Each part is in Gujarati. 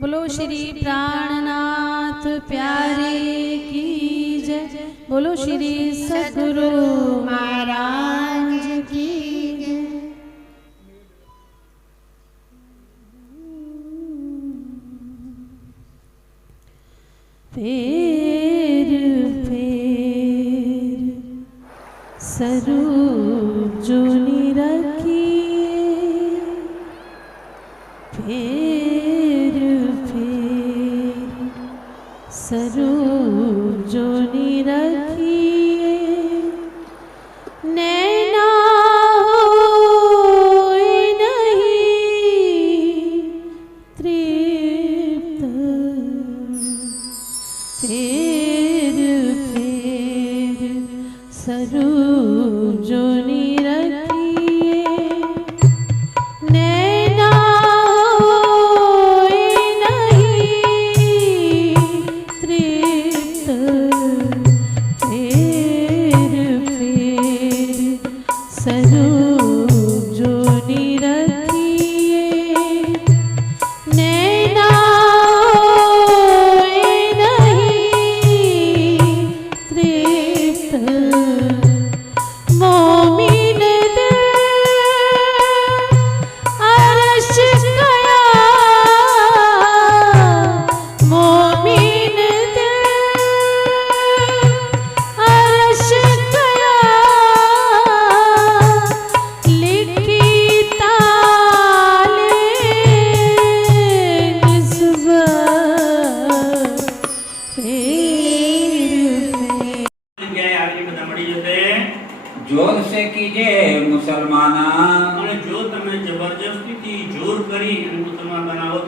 बोलो श्री प्राणनाथ प्यारे की जय। बोलो श्री सद्गुरु महाराज की जय। फेर फेर स्वरूप जोनी रखिए, फेर फेर स्वरूप जोनी रखिए, नैना होए नहीं तृप्त, फेर फेर स्वरूप जोनी रखिए, नैना होए नहीं तृप्त, फेर फेर स्वरूप जोनी रखिए, नैना होए नहीं तृप्त, मोमिन दिल अर्श गया, मोमिन दिल अर्श गया, लिखी ताले निस्बत, फेर फेर जोर से कीजिए मुसलमाना, અને જો તમે જબરજસ્તીથી જોર કરી અને મુસલમાન બનાવો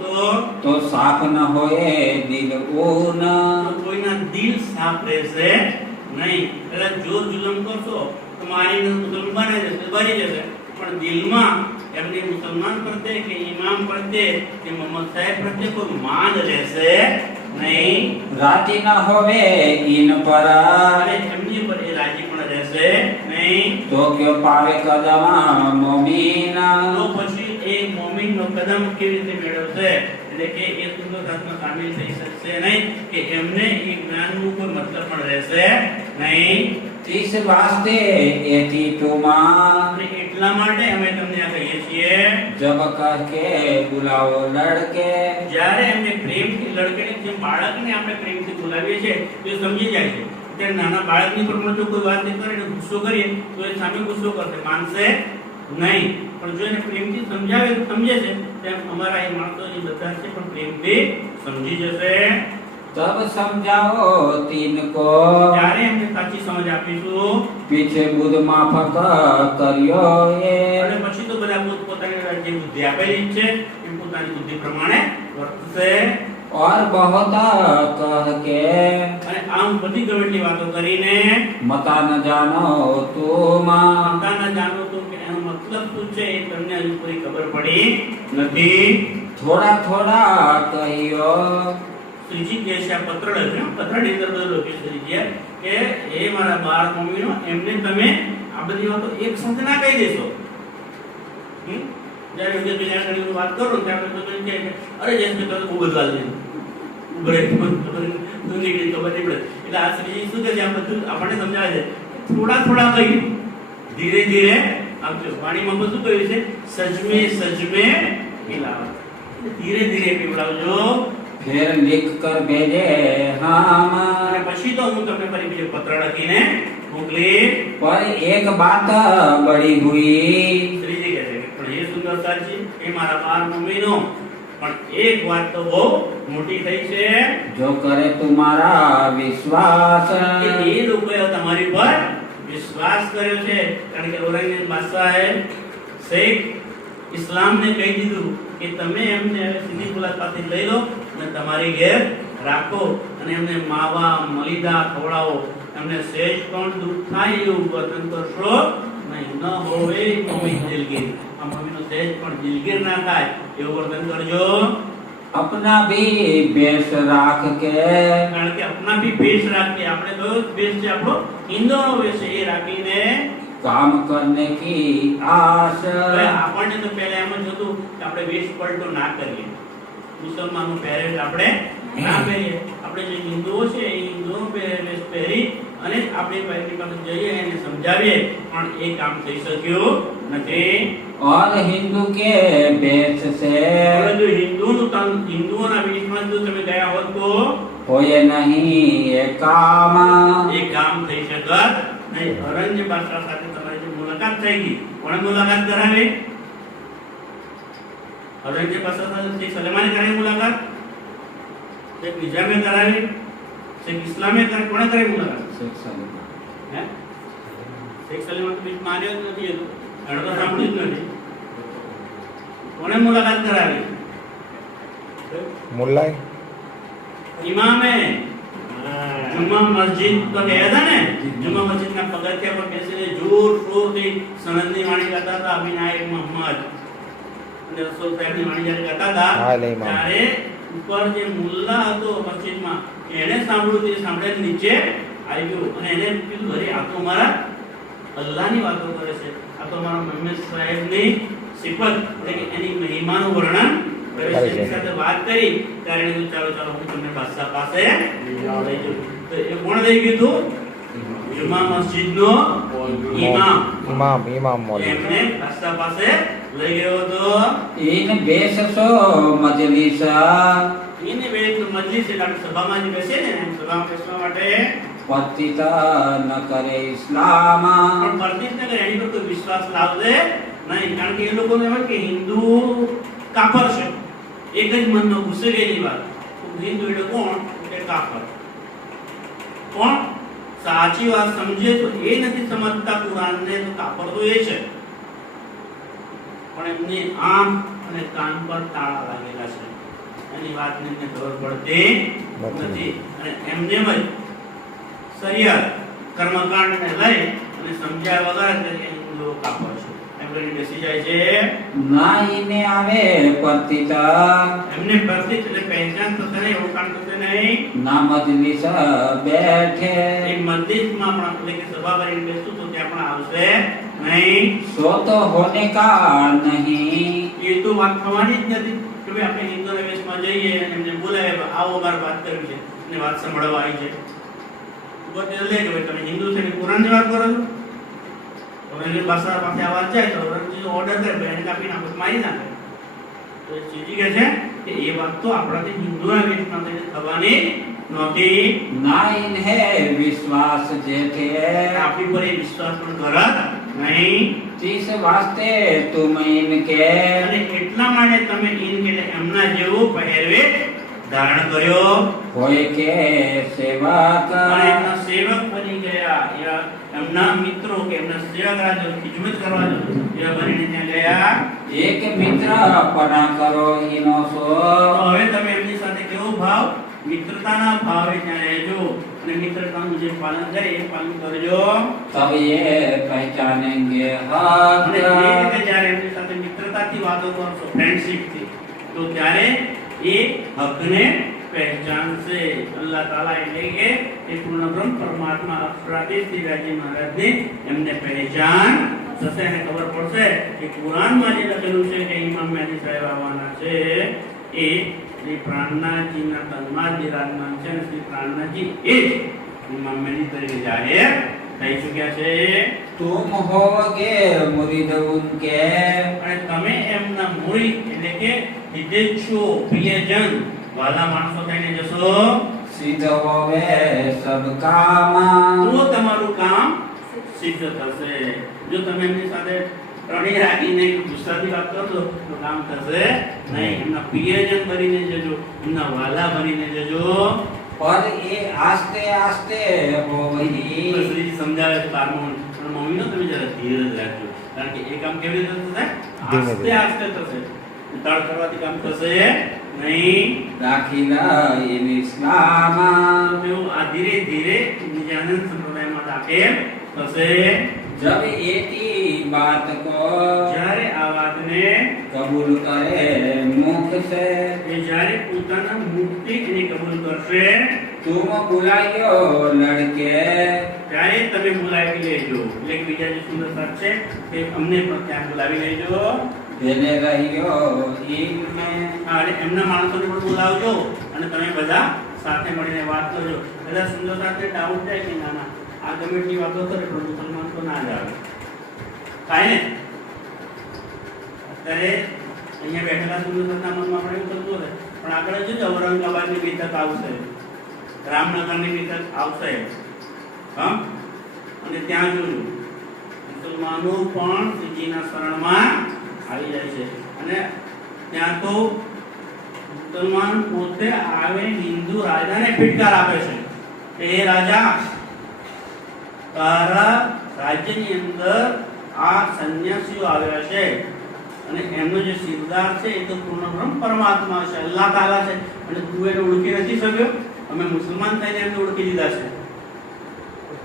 तो साफ न होए दिल ऊन, તો કોઈના દિલ સાફ રહેશે નહીં. એટલે જોર જુલમ કરશો તો મારીને મુસલમાન બની જશે, પણ દિલમાં એમને મુસલમાન પ્રત્યે કે ઇમામ પ્રત્યે કે મોહમ્મદ સાહેબ પ્રત્યે કોઈ માન રહેશે નહીં. राजी न होवे इन पर, અને એમની પર એ રાજી પણ રહેશે નહીં. तो क्यों पावे कदम मोमीना, તો પછી એ મોમીનનો કદમ કેવી રીતે મેળવશે? એટલે કે એ સુંદરતામાં સામેલ થઈ શકશે નહીં, કે એમને એ જ્ઞાનનું કોઈ મતલબ પણ રહેશે નહીં. इस वास्ते एती तुमा, અને એટલા માટે અમે તમને આ કહીએ છીએ, जब कह के बुलाओ लड़के, જ્યારે એમને પ્રેમથી લડકેને જેમ બાળકને આપણે પ્રેમથી બોલાવીએ છીએ તો એ સમજી જાય છે. ત્યારે નાના બાળકની પર જો કોઈ વાત નહીં કરે ને ગુસ્સો કરીએ તો એ સામે ગુસ્સો કરશે, માનશે નહીં. પણ જો એને પ્રેમથી સમજાવે તો સમજે છે. તેમ અમારા એ માણસો જે બધા છે પણ પ્રેમથી સમજી જશે. तब समझाओ तीन को, ત્યારે એમને સાચી સમજ આપીશું. पीछे बुध माफक करियो ये, અને પછી તો બધા પોતાની જે બુદ્ધિ આપેલી છે એ પોતાની બુદ્ધિ પ્રમાણે વર્તશે. और बहुत कह के અને આમ બધી ગમેટલી વાતો કરીને मता न जानो तुम, પોતાના જાણો તો કે એનો મતલબ શું છે એ તમને હજુ કોઈ ખબર પડી નથી. थोड़ा थोड़ा कहियो, શ્રીજી કહે છે, આ પત્ર લખ્યો, પત્રની અંદર બધું લખ્યું શ્રીજીએ કે એ મારા બાર મમ્મીનો એમને તમે આ બધી વાતો એક સાથે ના કહી દેશો. જ્યારે વિજય વિનાશની વાત કરો ત્યારે બધું કે અરે જેસને તો બહુ બદલાલ છે ઉભરે દુની કે ખબર નહીં પડે. એટલે આ શ્રીજી શું કહે છે, આ બધું આપણને સમજાવે છે, થોડા થોડા કહી ધીરે ધીરે આપજો. વાણીમાં બધું કહ્યું છે, સજમે સજમે પીલાવો, ધીરે ધીરે પીવડાવજો. फिर लिख कर भेजे हम, અને પછી તો હું તમને ફરી બીજો પત્ર લખીને મોકલી. पर एक बात बड़ी हुई, શ્રીજી કહે છે પણ એ સુંદરતાજી એ મારા બાર મમ્મીનો પણ એક વાત તો બહુ મોટી થઈ છે जो करे तुम्हारा विश्वास, કે એ લોકોએ તમારી પર વિશ્વાસ કર્યો છે. કારણ કે ઔરંગઝેબ બાદશાહે શેખ ઇસ્લામને કહી દીધું કે તમે એમને સીધી મુલાકાત લઈ લો અને તમારી ઘેર રાખો અને એમને માવા મલિદા ખવડાવો, એમને સહેજ પણ દુઃખ થાય એવું વર્તન કરશો નહીં. ન હોવે મમ્મી દિલગીર, આ મમ્મીનો સહેજ પણ દિલગીર ના થાય એવું વર્તન કરજો. अपना भी बेस राख के, કારણ કે अपना भी भेष રાખીએ, આપણે કયો વેશ છે આપણો હિન્દુનો વેશ છે, એ રાખીને काम करने की आस, હવે આપણને તો પહેલા એમ જ હતું કે આપણે વેશ પલટો ના કરીએ, મુસલમાનો પહેરે આપણે ના પહેરીએ. આપણે જે હિન્દુઓ છે એ હિન્દુઓ પહેરવેશ પહેરી અને આપણે પહેરી પાસે જઈએ અને સમજાવીએ, પણ એ કામ થઈ શક્યું નથી. और हिंदू के वेश से પરંતુ હિન્દુઓના વેશમાં જો તમે ગયા હોત તો होए नहीं ये काम. એ કામ થઈ શકત નહીં. અરણ્ય બાદશાહ સાથે તમારી જે મુલાકાત થઈ ગઈ, કોણે મુલાકાત કરાવી? અરણ્ય બાદશાહ સાથે શેખ સલેમાને કરાવી મુલાકાત, શેખ નિઝામે કરાવી, શેખ ઇસ્લામે કરાવી, કોણે કરાવી મુલાકાત? હે? શેખ સલેમાન તો બીજ માર્યો જ નથી, એ તો એણે તો સાંભળ્યું જ નથી. કોણે મુલાકાત કરાવી? મુલ્લાએ ઇમામે. જુમ્મા મસ્જિદ તો ગયા હતા ને, જુમ્મા મસ્જિદના પગથિયા પર બેસીને જોર શોરથી સનદની વાણી ગાતા હતા. અબીનાય મોહમ્મદ અને રસૂલ સાહેબની વાણી જ્યારે ગાતા હતા, ત્યારે ઉપર જે મુલ્લા હતો મસ્જિદમાં, એને સાંભળ્યું. તે સાંભળીને નીચે આવ્યો અને એને કીધું, અરે આ તો મારા અલ્લાહની વાતો કરે છે, આ તો મારા મોહમ્મદ સાહેબની સિફત એટલે કે એની મહિમાનું વર્ણન પ્રવેશની સાથે વાત કરી. ત્યારે એને ચાલો ચાલો હું તમને બાદશાહ પાસે લઈ જાઉં. તો એ કોણ લઈ ગયું? જુમા મસ્જિદનો ઇમામ મૌલવી. એમને બાદશાહ પાસે લઈ ગયો હતો. इन वेश सो मजलिस એને વેદ મજલિસ એટલે આપણે સભામાં જે બેસે ને, એમ સભામાં બેસવા માટે पतित न करे इस्लाम. પણ પરતિત ન કરે, એની પર કોઈ વિશ્વાસ લાવશે નહીં. કારણ કે એ લોકોને હોય કે હિન્દુ કાફર છે, એક જ મનમાં ઘૂસી ગયેલી વાત. હિન્દુ એટલે કોણ? કે કાફર. કોણ સાચી વાત સમજે તો એ નથી સમજતા કુરાનને, તો કાફર તો એ છે. પણ એમની આંખ અને કાન પર તાળા લાગેલા છે, એની વાતને એમને ખબર પડતી નથી. અને એમને જ શરિયત કર્મકાંડને લઈ અને સમજ્યા વગર કે હિન્દુ કાફર છે એમ કરીને બેસી જાય છે. ना इन्हें आवे पतित એમને પ્રતિત એટલે પહેચાન થશે નહીં, ઓળખાણ થશે નહીં. ना मजलिस बैठे એ મસ્જિદમાં પણ એટલે કે સભા ભરીને બેસતું તો ત્યાં પણ આવશે નહીં. सो तो होने का नहीं. એ તો વાત થવાની જ નથી કે ભાઈ આપણે હિન્દુ વેશમાં જઈએ અને એમને બોલાવે, આવો અમારે વાત કરવી છે અને વાત સંભળાવવા આવી છે. ઉપર તે લે કે ભાઈ તમે હિન્દુ છે ને કુરાનની વાત કરો છો, ઓરંગઝેબ બાદશાહ પાસે આ વાત જાય તો ઓરંગઝેબ ઓર્ડર કરે ભાઈ એને કાપી નાખો, મારી નાખે. તો એ ચીજી કહે છે કે એ વાત તો આપણાથી હિન્દુના વેશમાં થઈને થવાની નહોતી. ना इन्हें विश्वास जेठे આપણી પર એ વિશ્વાસ પણ કરત નહીં. तीस वास्ते तुम इनके અને એટલા માટે તમે ઇન એટલે એમના જેવો પહેરવેશ ધારણ કર્યો होए के सेवक અને એમના સેવક બની ગયા. એમના મિત્રો કે એમના સેવક રાજો ખિદમત કરવા જો એવા બનીને ત્યાં ગયા. एक मित्र पना करो इनो सो તો હવે તમે એમની સાથે કેવો ભાવ? મિત્રતાના ભાવે ત્યાં રહેજો અને મિત્રતાનું જે પાલન કરે એ પાલન કરજો. तब ये पहचानेंगे અને એ हक રીતે જ્યારે એમની સાથે મિત્રતાથી વાતો કરશો, ફ્રેન્ડશિપથી, તો ત્યારે એ હકને પહેચાનશે. અલ્લાહ તાલા એટલે કે એ પૂર્ણ બ્રહ્મ પરમાત્મા અક્ષરાધીશ શ્રી રાજી મહારાજને એમને પહેચાન થશે અને ખબર પડશે કે કુરાનમાં જે લખેલું છે કે ઇમામ મહેદી સાહેબ આવવાના છે એ શ્રી પ્રાણનાથજીના તનમાં જ બિરાજમાન છે અને શ્રી પ્રાણનાથજી એ જ ઇમામ મહેદી તરીકે જાહેર થઈ ચૂક્યા છે. तुम होगे मुरीद उनके અને તમે એમના મુરીદ એટલે કે હિદેચ્છુ પ્રિયજન વાલા માણસો થઈને જશો सिद्ध होवे सब काम. તો તમારું કામ સિદ્ધ થશે. જો તમે એમની સાથે ત્રણેય રાખીને ગુસ્સાથી વાત કરશો તો કામ થશે નહીં. એમના પ્રિયજન બનીને જજો, એમના વાલા બનીને જજો. पर ये आस्ते आस्ते हो गई શ્રીજી સમજાવે છે 12મું પણ મમ્મીનો તમે જરા ધીરજ રાખજો, કારણ કે એ કામ કેવી રીતે થશે? આસ્તે આસ્તે થશે. ઉતાળ કરવાથી કામ થશે નહીં. दाखिला इन इस्लाम તેઓ આ ધીરે ધીરે નિજાનંદ સંપ્રદાયમાં દાખલ થશે. जब एती बात को જ્યારે આ વાતને कबूल करे मुख से એ જ્યારે પોતાના મુક્તિ એને કબૂલ કરશે तुम बुलायो लड़के ત્યારે તમે બોલાવી લેજો. એટલે કે બીજા જે સુંદર સાથ છે તે અમને પણ ત્યાં બોલાવી લેજો. તેને રહ્યો ઈમે હા, અને એમના માણસોને પણ બોલાવજો અને તમે બધા સાથે મળીને વાત કરજો. બધા સમજો સાથે ડાઉટ થાય કે ના ના આ ગમે એટલી વાતો કરે પણ મુસલમાન તો ના જ આવે. થાય ને? અત્યારે અહીંયા બેઠેલા સુંદરના મનમાં પણ એવું થતું હોય પણ આગળ જજો ઔરંગાબાદની બીતક આવશે, રામનગરની બીતક આવશે. હા, અને ત્યાં જોજો મુસલમાનો પણ શ્રીજીના શરણમાં આવી જાય છે. અને ત્યાં તો મુસલમાન પોતે આવે હિન્દુ રાજાને ફિટકાર આપે છે કે એ રાજા તારા રાજ્યની અંદર આ સંન્યાસીઓ આવ્યા છે અને એમનો જે સિરદાર છે એ તો પૂર્ણ બ્રહ્મ પરમાત્મા છે, અલ્લાહ તાલા છે, અને તું એને ઓળખી નથી શક્યો. અમે મુસલમાન થઈને એમને ઓળખી લીધા છે.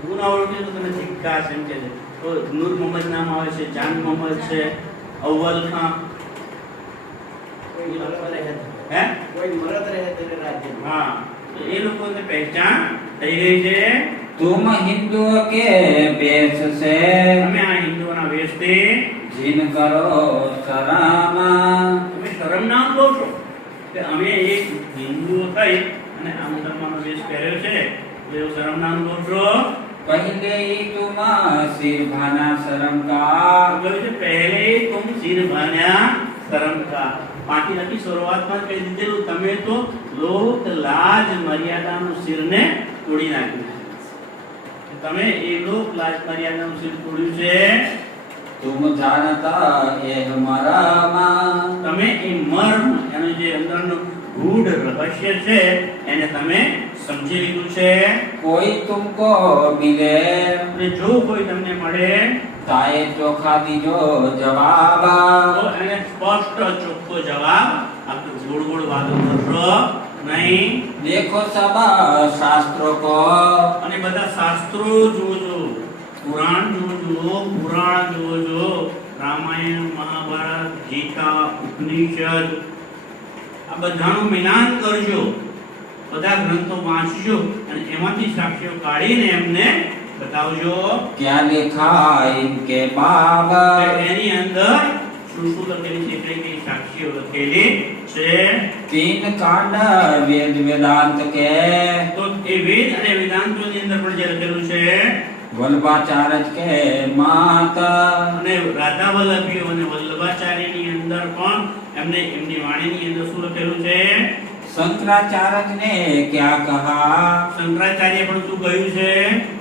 તું ના ઓળખી તો તને ધિક્કાર છે એમ કે છે. તો નૂર મોહમ્મદ નામ આવે છે, જાન મોહમ્મદ છે, અવ્વલ ખાન, હે કોઈ મરદ રહે તેરે રાજ્ય હા, તો એ લોકોને પહેચાન થઈ ગઈ છે. तुम हिंदुओं के वेश से તમે આ હિન્દુઓના વેશથી जिन करो शरामा તમે શરમ ના લો છો કે અમે એક હિન્દુઓ થઈ અને આ મુસલમાનનો વેશ પહેર્યો છે, એટલે શરમ ના લો છો. पहले ही तुम सिर भाना शर्म का કહ્યું છે પહેલે તુમ સિર ભાન્યા શરમ કા. પાટી નથી શરૂઆતમાં કહી દીધેલું તમે તો લોક લાજ મર્યાદાનું શિરને તોડી નાખ્યું છે. તમે એ લોક લાજ મર્યાદાનું શિર તોડ્યું છે. तुम जानता ये मरमा તમે એ મર્મ એનું જે અંદરનું ગૂઢ રહસ્ય છે એને તમે સમજી લીધું છે. कोई तुमको मिले અને જો કોઈ તમને મળે ताए चोखा दीजो जवाब તો એને સ્પષ્ટ ચોખ્ખો જવાબ આપજો. ગોળ ગોળ વાતો કરશો નહીં. देखो सब शास्त्रों को અને બધા શાસ્ત્રો જોજો, પુરાણ જોજો, પુરાણ જોજો, રામાયણ, મહાભારત, ગીતા, ઉપનિષદ આ બધાનું મિલાન કરજો. બધા ગ્રંથો વાંચજો અને એમાંથી સાક્ષ્યો કાઢીને એમને બતાવજો क्या लिखा इनके बाब કે એની અંદર શું શું લખેલું છે, કઈ કઈ સાક્ષીઓ લખેલી છે. तीन कांड वेद वेदांत के તો એ વેદ અને વેદાંતોની અંદર પણ જે લખેલું છે वल्लभाचार्य के मात અને રાધા વલ્લભીઓ અને વલ્લભાચાર્યની અંદર પણ એમને એમની વાણીની અંદર શું લખેલું છે. शंकराचार्य ने क्या कहा શંકરાચાર્ય પણ શું કહ્યું છે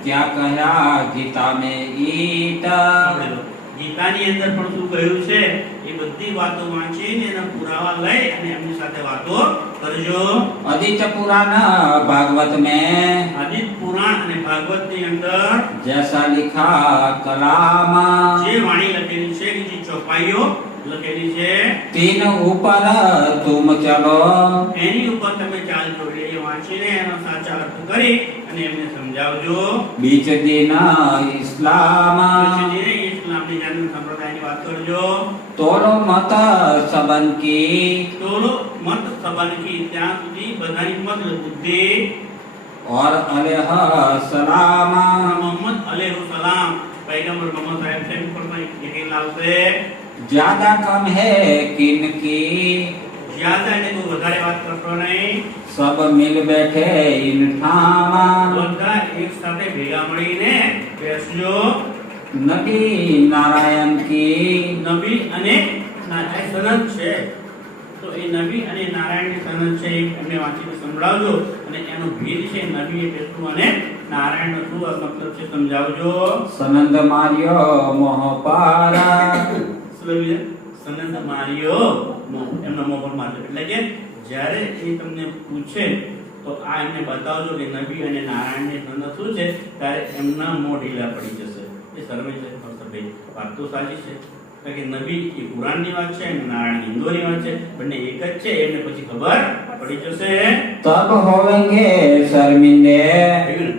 क्या कहा गीता में ईट સાંભળી લો. ગીતાની અંદર પણ શું કહ્યું છે એ બધી વાતો વાંચીને એના પુરાવા લઈ અને એમની સાથે વાતો કરજો. आदित्य पुराण भागवत में આદિત્ય પુરાણ અને ભાગવતની અંદર जैसा लिखा कलाम જે વાણી લખેલી છે કે જે ચોપાઈઓ લખેલી છે तीन ऊपर तुम चलो એની ઉપર તમે ચાલજો. એ વાંચીને એનો સાચા અર્થ કરી અને એમને સમજાવજો. बीच दिन इस्लाम પછી જે ઇસ્લામની જન્મ સંપ્રદાયની વાત કરજો. तोलो मत सबन की તોલો મત સબનકી ત્યાં સુધી બધાની મત બુદ્ધિ और अलह सलाम મોહમ્મદ અલૈહિ સલામ પૈગંબર મોહમ્મદ સાહેબ છે ઉપર પણ યકીન લાવશે. ज्यादा कम है किनकी જ્યાદા એટલે કોઈ વધારે વાત કરશો નહીં. सब मिल बैठे इन ठामा બધા એક સાથે ભેગા મળીને બેસજો. नबी नारायण की નબી અને નારાયણ સનદ છે તો એ નબી અને નારાયણની સનદ છે એ એમને વાંચીને સંભળાવજો અને એનો ભેદ છે નબી એટલે શું અને નારાયણનો શું મતલબ છે સમજાવજો. सनंद मारियो मोह पारा સમજાવ્યું? સનદ માર્યો એમનો મોહ પર માર્યો એટલે કે જ્યારે એ તમને પૂછે તો આ એમને બતાવજો કે નબી અને નારાયણની સનદ શું છે ત્યારે એમના મોં ઢીલા પડી જશે. એ સર્વે છે ભાઈ વાત તો સાચી છે કારણ કે નબી એ પુરાણની વાત છે અને નારાયણ હિન્દુઓની વાત છે, બંને એક જ છે એમને પછી ખબર પડી જશે. तब होवेंगे शर्मिंदे થયું ને?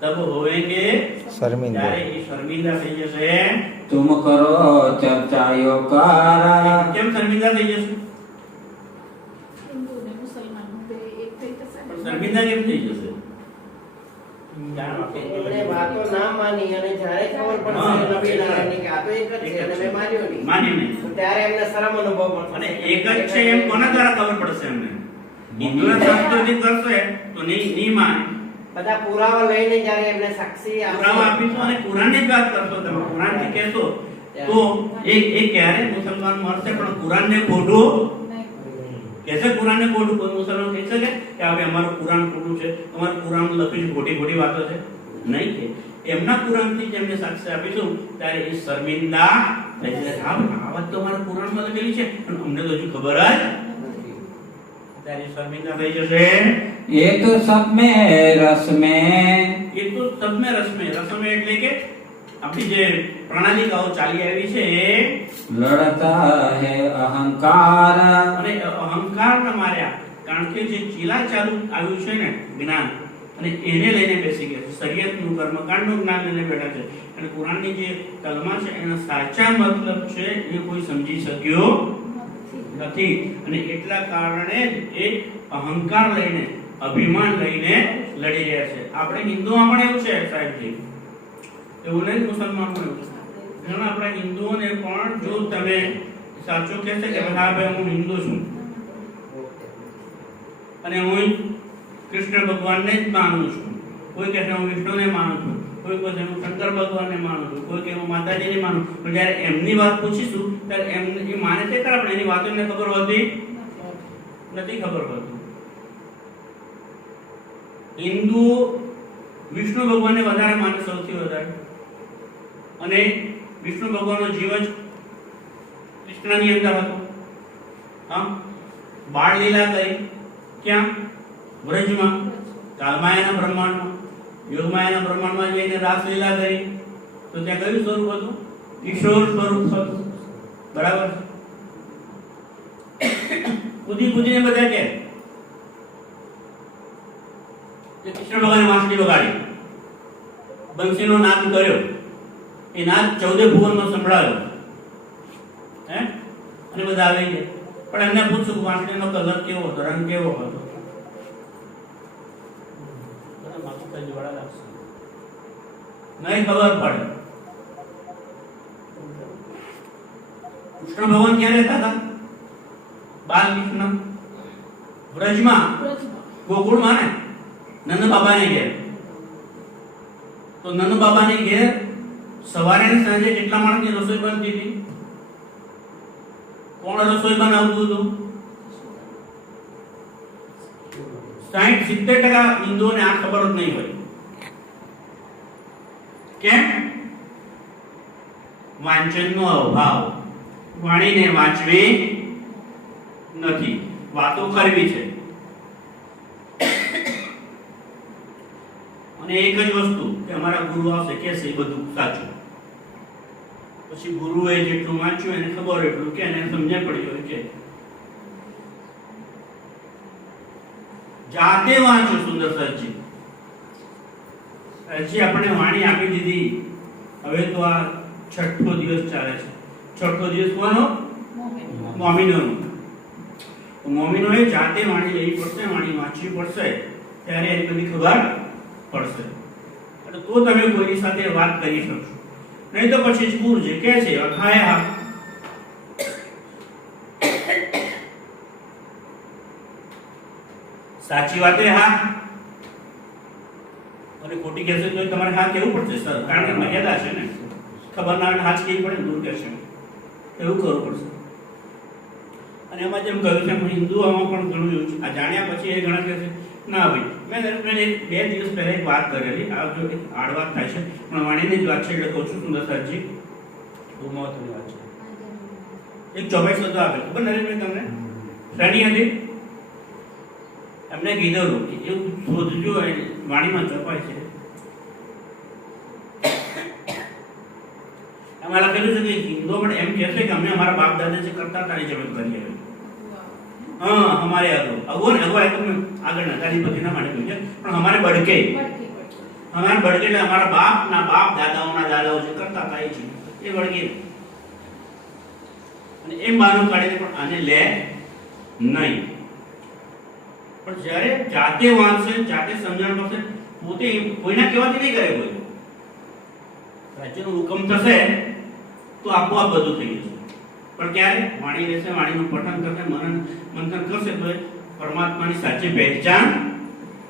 તબ હોવેંગે ત્યારે એ શર્મિંદા થઈ જશે. तुम करो चर्चा यो कारा કેમ શર્મિંદા થઈ જશે? હિન્દુ ને મુસલમાન બે એક થઈ જશે ને. શર્મિંદા કેમ થઈ જશે? એમણે વાતો ના માની અને જ્યારે ખબર પડશે નબી નારાયણની કે આ તો એક જ છે અને મેં માન્યો નહીં માન્યું નહીં. ત્યારે એમને શરમ અનુભવ પણ અને થશે. એક જ છે એમ કોના દ્વારા ખબર પડશે એમને? હિન્દુના શાસ્ત્રોથી કરશે તો નહીં માને. બધા પુરાવા લઈને જ્યારે એમને સાક્ષી પુરાવા આપીશું અને કુરાનની જ વાત કરશો તમે, કુરાનથી કહેશો તો એ ક્યારે મુસલમાન મળશે? પણ કુરાનને ખોટું કહેશે, કુરાનને ખોટું કોઈ મુસલમાન કહે છે કે હવે અમારું કુરાન ખોટું છે, અમારું કુરાન લખ્યું છે ખોટી વાતો છે? નહીં કે એમના કુરાનથી જેમને સાક્ષી આપીશું ત્યારે એ શર્મિંદા થઈ જશે. આ વાત તો અમારા કુરાનમાં લખેલી છે પણ અમને તો હજુ ખબર જ ત્યારે શર્મિંદા થઈ જશે. ये तो सब में रस में એ તો સબમે રસમે એટલે કે આપણી જે પ્રણાલિકાઓ ચાલી આવી છે लड़ता है अहंकार અને અહંકારના માર્યા, કારણ કે જે ચીલા ચાલુ આવ્યું છે ને જ્ઞાન, અને એને લઈને બેસી ગયા છે. શરીયતનું કર્મકાંડનું જ્ઞાન લઈને બેઠા છે અને કુરાનની જે કલમા છે એના સાચા મતલબ છે એ કોઈ સમજી શક્યો નથી. અને એટલા કારણે એ અહંકાર લઈને, અભિમાન લઈને લડી રહ્યા છે. આપણે હિન્દુઓમાં પણ એવું છે સાહેબજી, એવું નહીં મુસલમાનમાં એવું છે. ઘણા આપણા હિન્દુઓને પણ જો તમે સાચું કહેશે કે હા ભાઈ હું હિન્દુ છું અને હું કૃષ્ણ ભગવાનને જ માનું છું, કોઈ કહે હું વિષ્ણુને માનું છું, કોઈ કહે હું શંકર ભગવાનને માનું છું, કોઈ કહે હું માતાજીને માનું છું. પણ જ્યારે એમની વાત પૂછીશું ત્યારે એમને એ માને છે ખરા પણ એની વાતો એમને ખબર હોતી નથી. ખબર હોતી હિન્દુ વિષ્ણુ ભગવાનને વધારે માને, સૌથી વધારે. અને વિષ્ણુ ભગવાનનો જીવ જ કૃષ્ણની અંદર હતો. હા, બાળ લીલા કરી ક્યાં? વ્રજમાં, કાલમાયાના બ્રહ્માંડમાં, યોગમાયાના બ્રહ્માંડમાં જઈને રાસ લીલા કરી તો ત્યાં કયું સ્વરૂપ હતું? કિશોર સ્વરૂપ હતું. બરાબર. કૂદીને બધા કે કૃષ્ણ ભગવાને વાંસળી વગાડી, બંસીનો નાદ કર્યો, એ નાદ 14 ભુવનમાં સંભળાયો, હે? અને બધા આવી ગયા. પણ એમને પૂછ્યું વાંસળીનો કલર કેવો હતો, રંગ કેવો હતો? નહીં ખબર પડે. કૃષ્ણ ભગવાન ક્યાં રહેતા હતા? બાલકૃષ્ણ વ્રજમાં, ગોકુળમાં ને નંદ બાબાને ઘેર. તો નંદ બાબાને ઘેર સવારે ને સાંજે કેટલા માણસની રસોઈ બનતી હતી? કોણ રસોઈ બનાવતું હતું? 60-70% હિન્દુઓને આ ખબર જ નહીં હોય. કેમ? વાંચનનો અભાવ. વાણીને વાંચવી નથી, વાતો કરવી છે. અને એક જ વસ્તુ કે અમારા ગુરુ આવશે કહેશે એ બધું સાચું. પછી ગુરુએ જેટલું વાંચ્યું એને ખબર એટલું કે એને સમજણ પડી હોય કે જાતે વાંચો. સુંદર સરજી હજી આપણે વાણી આપી દીધી. હવે તો આ 6થો દિવસ ચાલે છે. 6થો દિવસ કોનો? મોમિનોનો. મોમિનોએ જાતે વાણી લેવી પડશે, વાણી વાંચવી પડશે, ત્યારે એની બધી ખબર પડશે. અને તો તમે કોઈની સાથે વાત કરી શકશો. નહીં તો પછી સ્કૂલ જે કહે છે અખાય હા. સાચી વાતે હા અને ખોટી કહેશે તો તમારે હા કેવું પડશે સર, કારણ કે મર્યાદા છે ને. ખબર ના હાથ કેવી પડે, દૂર કહેશે, એવું કરવું પડશે. અને એમાં જેમ કહ્યું છે હિન્દુઓમાં પણ ઘણું એવું છે. આ જાણ્યા પછી એ ઘણા કહે છે ના ભાઈ મેં 2 દિવસ પહેલા એક વાત કરેલી, આ જો એક આડવાત થાય છે પણ વાણીની જ વાત છે એટલે કહું છું. સુંદર સરજી બહુ મહત્વની વાત છે. એક ચોપાઈ શબ્દ આપે ખબર નરેશભાઈ તમને શાની હતી? એમને કીધેલું કે એવું શોધજો વાણીમાં ચોપાઈ છે. એમાં લખેલું છે કે હિન્દુઓ પણ એમ કહેશે કે અમે અમારા બાપ દાદા જે કરતા હતા એ જમીન કરી આવ્યા. हाँ हमारे अगुवन अगुवा तो આગળ નગારીપતિ ના માટે કહ્યું છે પણ અમારે બડકે એટલે અમારા બાપના બાપ દાદાઓના દાદાઓ જે કરતા હતા એ છે એ બડકે. અને એમ બાનું કાઢીને પણ આને લે નહીં. પણ જ્યારે જાતે વાંચશે, જાતે સમજણ પડશે, પોતે કોઈના કહેવાથી નહીં કરે. કોઈ રાજ્યનો હુકમ થશે તો આપોઆપ બધું થઈ જશે. પણ ક્યારે વાણી લેશે, વાણીનું પઠન કરશે, મનન મંથન કરશે તો એ પરમાત્માની સાચી પહેચાન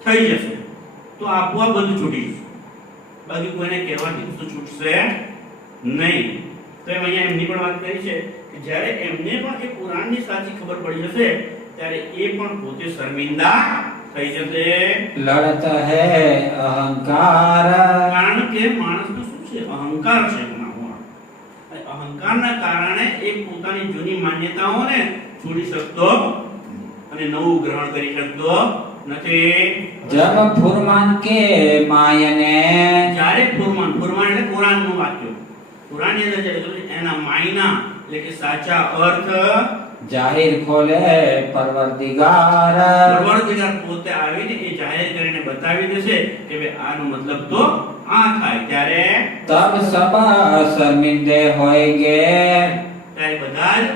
થઈ જશે. તો આપોઆપ બધું છૂટી જશે. બાકી કોઈને કહેવાથી કશું છૂટશે નહીં. તો એમ અહીંયા એમની પણ વાત કરી છે કે જ્યારે એમને પણ એ પુરાણની સાચી ખબર પડી જશે ત્યારે એ પણ પોતે શર્મિંદા થઈ જશે. लड़त है अहंकार કારણ કે માણસનું શું છે? અહંકાર છે. અહંકારના કારણે એ પોતાની જૂની માન્યતાઓને છોડી શકતો અને નવું ગ્રહણ કરી શકતો નથી. जब फुरमान के मायने જ્યારે ફુરમાન એટલે કુરાનનું વાક્ય, કુરાનની અંદર જે એના માયના એટલે કે સાચા અર્થ जाहिर खोले परवरदिगार પરવરદિગાર પોતે આવીને એ જાહેર કરીને બતાવી દેશે કે ભાઈ આનો મતલબ તો આ થાય. ત્યારે तब सब शर्मिंदे होएंगे ત્યારે બધા જ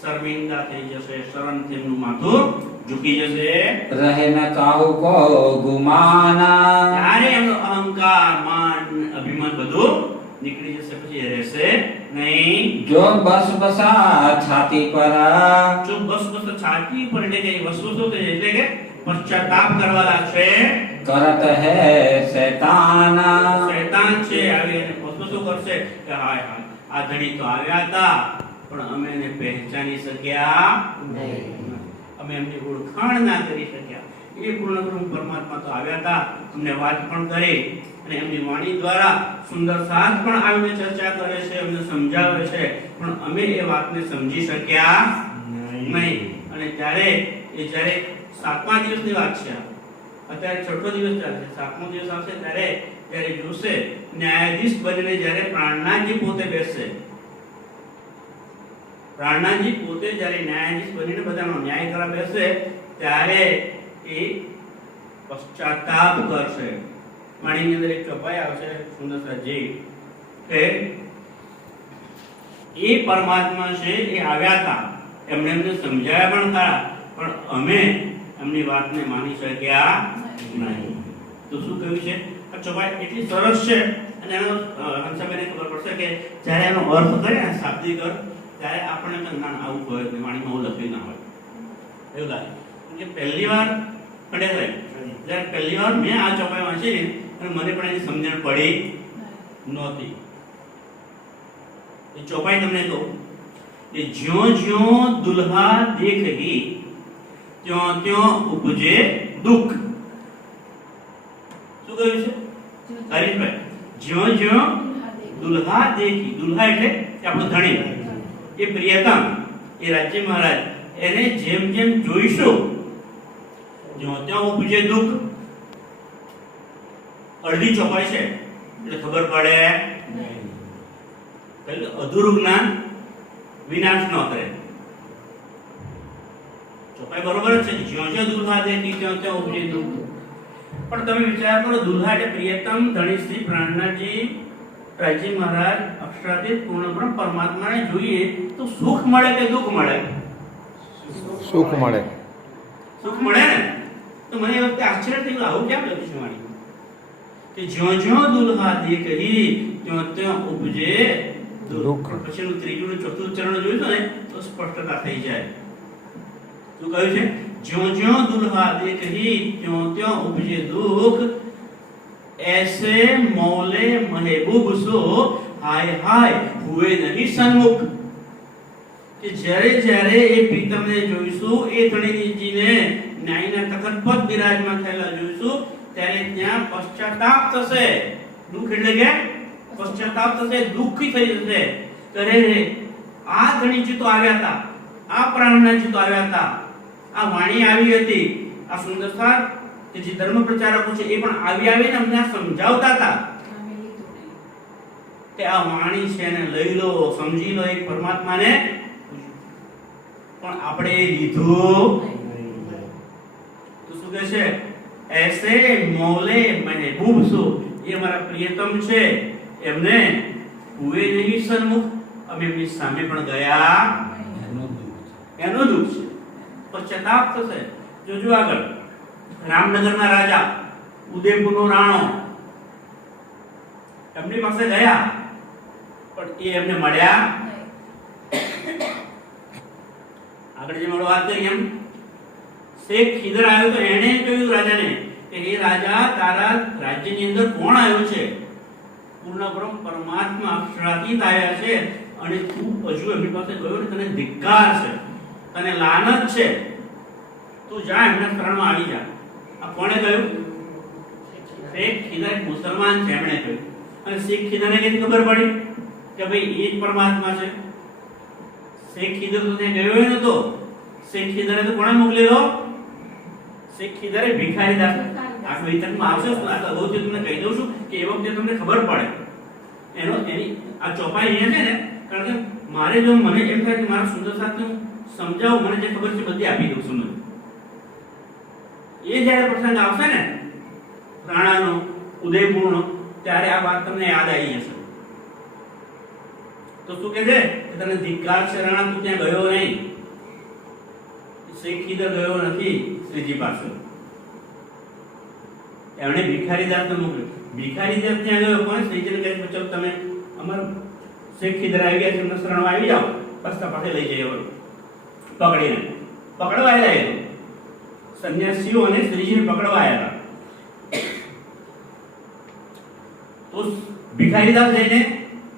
શર્મિંદા થઈ જશે, શરમ તેમનું માથું ઝૂકી જશે. रहे न काहू को गुमाना ત્યારે એમનો અહંકાર, માન, અભિમાન બધું નીકળી જશે, પછી એ રહેશે નહીં. जो बस बसा छाती पर જો બસ છાતી પર એટલે કે વસવસો થાય એટલે કે પશ્ચાતાપ કરવા લાગશે. करत है शैतान શૈતાન છે આવી અને વસવસો કરશે કે હાય હાય આ ધણી તો આવ્યા હતા પણ અમે એને પહેચાની શક્યા નહીં. અમે એમની ઓળખાણ ના કરી શક્યા. એ પૂર્ણ બ્રહ્મ પરમાત્મા તો આવ્યા હતા, અમને વાત પણ કરી અને એમની વાણી દ્વારા સુંદર સાથ પણ આવીને ચર્ચા કરે છે, અમને સમજાવે છે, પણ અમે એ વાતને સમજી શક્યા નહીં. અને જ્યારે 7મા દિવસની વાત છે, અત્યારે 6થો દિવસ ચાલે છે, 7મો દિવસ આવશે ત્યારે જ્યારે જોશે ન્યાયાધીશ બનીને જ્યારે પ્રાણનાથજી પોતે બેસશે, પ્રાણનાથજી પોતે જ્યારે ન્યાયાધીશ બનીને બધાનો ન્યાય કરવા બેસશે ત્યારે એ પશ્ચાતાપ કરશે. વાણીની અંદર એક ચોપાઈ આવશે સુંદરસાજી કે એ પરમાત્મા છે એ આવ્યા હતા, એમને સમજાયા પણ ખરા, પણ અમે એમની વાતને માની શક્યા નહીં. તો શું કહ્યું છે આ ચોપાઈ? એટલી સરસ છે અને એનો હંસાબેનને ખબર પડશે કે જ્યારે એનો અર્થ કરે ને શાબ્દિક અર્થ ત્યારે આપણને ના આવું હોય કે વાણીમાં આવું લખ્યું ના હોય એવું લાગે. કે પહેલી વાર જ્યારે પહેલી વાર મેં આ ચોપાઈ વાંચી ને અને મને પણ એની સમજણ પડી નહોતી. એ ચોપાઈ તમને કહું કે જ્યો જ્યો દુલ્હા દેખી ત્યો ત્યો ઉપજે દુઃખ. શું કહ્યું છે હરીશભાઈ? જ્યો જ્યો દુલ્હા દેખી, દુલ્હા એટલે આપણું ધણી, એ પ્રિયતમ, એ રાજ્ય મહારાજ, એને જેમ જેમ જોઈશું જ્યો ત્યાં ઉપજે દુઃખ. અડધી ચોપાઈ છે એટલે ખબર પડે અધૂરું જ્ઞાન વિનાશ ન કરે. ચોપાઈ બરોબર જ છે, જ્યાં જ્યાં દુલ્હા દેખી ત્યાં ત્યાં ઉપજે દુઃખ. પણ તમે વિચાર કરો, દુલ્હા એટલે પ્રિયતમ ધણી શ્રી પ્રાણનાથજી રાજી મહારાજ અક્ષરાતીત પૂર્ણબ્રહ્મ પરમાત્માને જોઈએ તો સુખ મળે કે દુઃખ મળે? સુખ મળે. સુખ મળે ને. તો મને એ વખતે આશ્ચર્ય થયું, આવું કેમ લખ્યું છે વાણી કે જ્યાં જ્યાં દુલ્હા દેખી ત્યાં ત્યાં ઉપજે દુઃખ. પછીનું ત્રીજું ચોથું ચરણ જોયું ને તો સ્પષ્ટતા થઈ જાય. શું કહ્યું છે? જ્યાં જ્યાં દુલ્હા દેખી ત્યાં ત્યાં ઉપજે દુઃખ, ऐसे मौले महबूब सो हाय हाय हुए नहीं सन्मुख. કે જ્યારે જ્યારે એ પ્રીતમને જોઈશું, એ ધણીજીને ન્યાયના તખત પર બિરાજમાન થયેલા જોઈશું ત્યારે ત્યાં પશ્ચાતાપ થશે. દુઃખ એટલે કે પશ્ચાતાપ થશે, દુઃખી થઈ જશે. કરે રે આ ધણીજી તો આવ્યા હતા, આ પ્રાણનાથજી તો આવ્યા હતા, આ વાણી આવી હતી, આ સુંદર સાર કે જે ધર્મ પ્રચારકો છે એ પણ આવીને અમને સમજાવતા હતા કે આ વાણી છે ને લઈ લો, સમજી લો, એક પરમાત્માને. પણ આપણે લીધું તો શું કહે છે? એસે મૌલે મહેબૂબ સુ, એ મારા પ્રિયતમ છે, એમને હુએ નહીં સન્મુખ, અમે એમની સામે પણ ગયા એનો દુઃખ છે. પશ્ચાતાપ થશે. જોજો આગળ, રામનગરના રાજા, ઉદયપુરનો રાણો, એમની પાસે ગયા પણ એ એમને મળ્યા આગળ જે મેં વાત કરી એમ શેખ ખીદર આવ્યો તો એણે કહ્યું રાજાને કે હે રાજા, તારા રાજ્યની અંદર કોણ આવ્યો છે? પૂર્ણ બ્રહ્મ પરમાત્મા અક્ષરાતીત આવ્યા છે અને તું હજુ એમની પાસે ગયો ને, તને ધિક્કાર છે, તને લાનત છે, તું જા એમના શરણમાં આવી જા. આ કોણે કહ્યું? શેખ ખીદર મુસલમાન છે એમણે કહ્યું. અને શેખ ખીદરને કેવી ખબર પડી કે ભાઈ એ જ પરમાત્મા છે? શેખ ખીદર તો ત્યાં ગયો નતો. શેખ ખીદરે તો કોણે મોકલેલો? શેખ ખીદરે ભિખારી દાસ. આ વિતરણમાં આવશે શું? આ તો તમને કહી દઉં છું કે એ વખતે તમને ખબર પડે એની આ ચોપાઈ અહીંયા છે ને, કારણ કે મારે જો મને એમ થાય કે મારા સુંદર સાથે હું સમજાવું, મને જે ખબર છે બધી આપી દઉં છું. એ જ્યારે પ્રસંગ આવશે ને રાણાનો, ઉદયપુરનો, ત્યારે આ વાત તમને યાદ આવી જશે. તો શું કહે છે કે તને ધિક્કાર છે રાણા, તું ત્યાં ગયો નહીં. શેખ ખીદર ગયો નથી શ્રીજી પાસે. એમણે ભિખારીદાસને મોકલ્યો. ભિખારીદાસ ત્યાં ગયો, કોણ? શ્રીજીને કહે છે ચલો તમે અમાર શેખ ખીદર આવી ગયા છે, એમના શરણમાં આવી જાઓ, રસ્તા પાસે લઈ જઈએ પકડીને. પકડવા આવ્યા એ સંન્યાસીઓ અને શ્રીજીને પકડવા આવ્યા. તો ભિખારીદાસ જઈને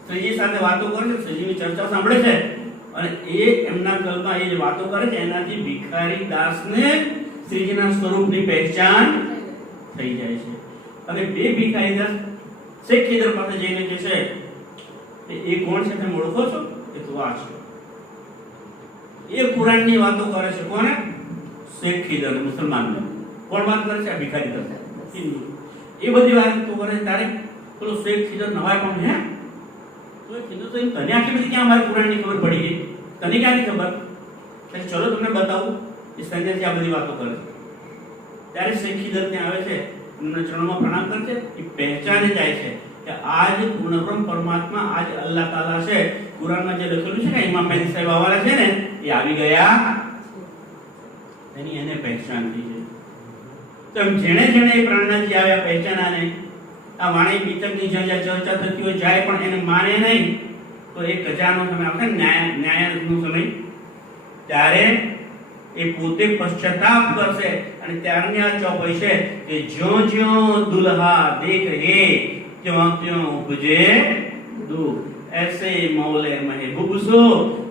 શ્રીજી સાથે વાતો કરે છે, શ્રીજીની ચર્ચા સાંભળે છે અને એ એમના કલ્પમાં એ જે વાતો કરે છે એનાથી ભિખારીદાસને શ્રીજીના સ્વરૂપની પહેચાન થઈ જાય છે. અને બે ભિખારીદાસ શેખ ખીદર પાસે જઈને કહે છે એ કોણ છે, તમે ઓળખો છો? એ તો આ છે. એ કુરાનની વાતો કરે છે. કોને? શેખ ખીદર મુસલમાન. કોણ વાત કરે છે? આ ભિખારીદાસ હિન્દુ. એ બધી વાતો કરે છે. ત્યારે પેલો શેખ ખીદર નવાય પણ હે તો કીધું તો તને આટલી બધી ક્યાં મારી કુરાનની ખબર પડી ગઈ? તને ક્યાંની ખબર? ચલો તમને બતાવું. એ સંન્યાસી આ બધી વાતો કરે છે. ત્યારે શેખ ખીદર ત્યાં આવે છે, એમના ચરણોમાં પ્રણામ કરે છે. એ પહેચાને જાય છે કે આજ પૂર્ણબ્રહ્મ પરમાત્મા, આજ અલ્લાહ તાલા છે. કુરાનમાં જે લખેલું છે ને ઇમામ મહેદી સાહેબ વાળા છે ને, એ આવી ગયા. એની એને પહેચાન થઈ છે. તો જેણે જેણે એ પ્રાણનાથી આવ્યા પહેચાનાને, આ વાણી બીતકની જ્યાં ચર્ચા થતી હોય જાય પણ એને માને નહીં, તો એ ગજાનો સમય આવશે ન્યાયનો સમય, ત્યારે એ પોતે પશ્ચાતાપ કરશે. અને ત્યારની આ ચોપાઈ છે કે જ્યો જ્યો દુલ્હા દેખ હે ત્યો ત્યો ઉપજે દુઃખ, ऐसे मौले महबूब सो